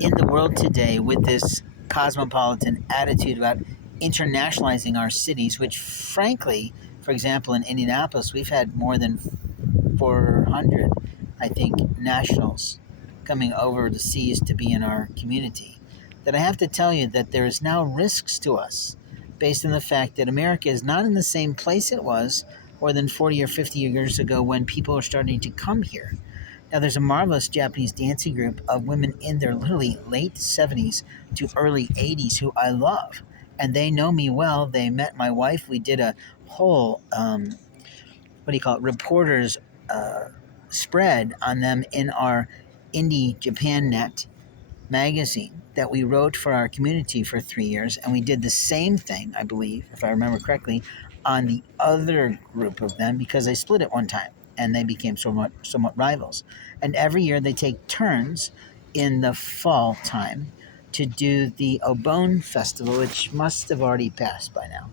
in the world today with this cosmopolitan attitude about internationalizing our cities, which, frankly, for example, in Indianapolis, we've had more than 400, I think, nationals coming over the seas to be in our community. That I have to tell you that there is now risks to us based on the fact that America is not in the same place it was more than 40 or 50 years ago when people are starting to come here. Now, there's a marvelous Japanese dancing group of women in their literally late 70s to early 80s who I love. And they know me well. They met my wife. We did a whole, what do you call it, reporters uh, spread on them in our Indie Japan Net magazine that we wrote for our community for 3 years. And we did the same thing, I believe, if I remember correctly, on the other group of them because they split at one time and they became somewhat rivals. And every year they take turns in the fall time to do the Obon Festival, which must have already passed by now,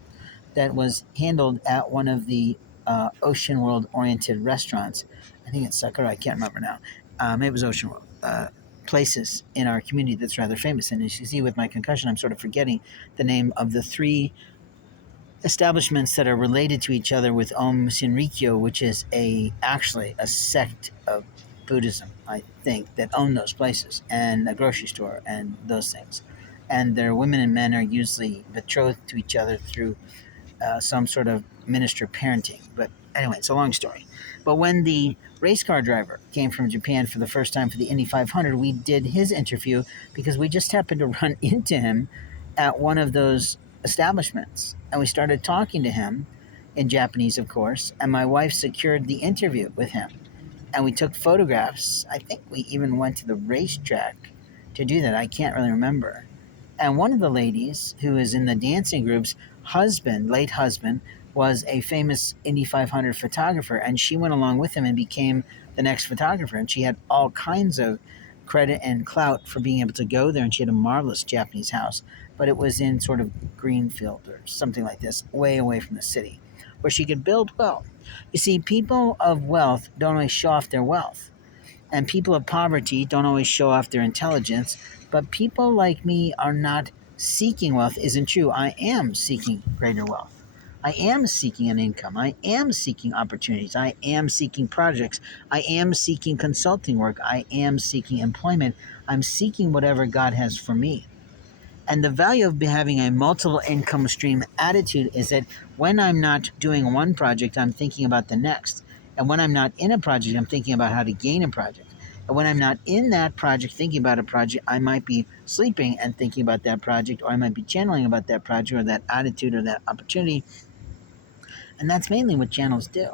that was handled at one of the Ocean World oriented restaurants. I think it's Sakura. I can't remember now. Maybe it was Ocean World. Places in our community that's rather famous. And as you see with my concussion, I'm sort of forgetting the name of the three establishments that are related to each other with Om Shinrikyo, which is actually a sect of Buddhism, I think, that own those places, and a grocery store and those things. And their women and men are usually betrothed to each other through some sort of minister parenting. But anyway, it's a long story. But when the race car driver came from Japan for the first time for the Indy 500, we did his interview because we just happened to run into him at one of those establishments. And we started talking to him in Japanese, of course. And my wife secured the interview with him. And we took photographs. I think we even went to the racetrack to do that. I can't really remember. And one of the ladies who is in the dancing group's husband, late husband, was a famous Indy 500 photographer, and she went along with him and became the next photographer. And she had all kinds of credit and clout for being able to go there. And she had a marvelous Japanese house, but it was in sort of Greenfield or something like this, way away from the city, where she could build well. You see, people of wealth don't always show off their wealth, and people of poverty don't always show off their intelligence, but people like me are not seeking wealth. Isn't true. I am seeking greater wealth. I am seeking an income. I am seeking opportunities. I am seeking projects. I am seeking consulting work. I am seeking employment. I'm seeking whatever God has for me. And the value of having a multiple income stream attitude is that when I'm not doing one project, I'm thinking about the next. And when I'm not in a project, I'm thinking about how to gain a project. And when I'm not in that project thinking about a project, I might be sleeping and thinking about that project, or I might be channeling about that project or that attitude or that opportunity. And that's mainly what channels do.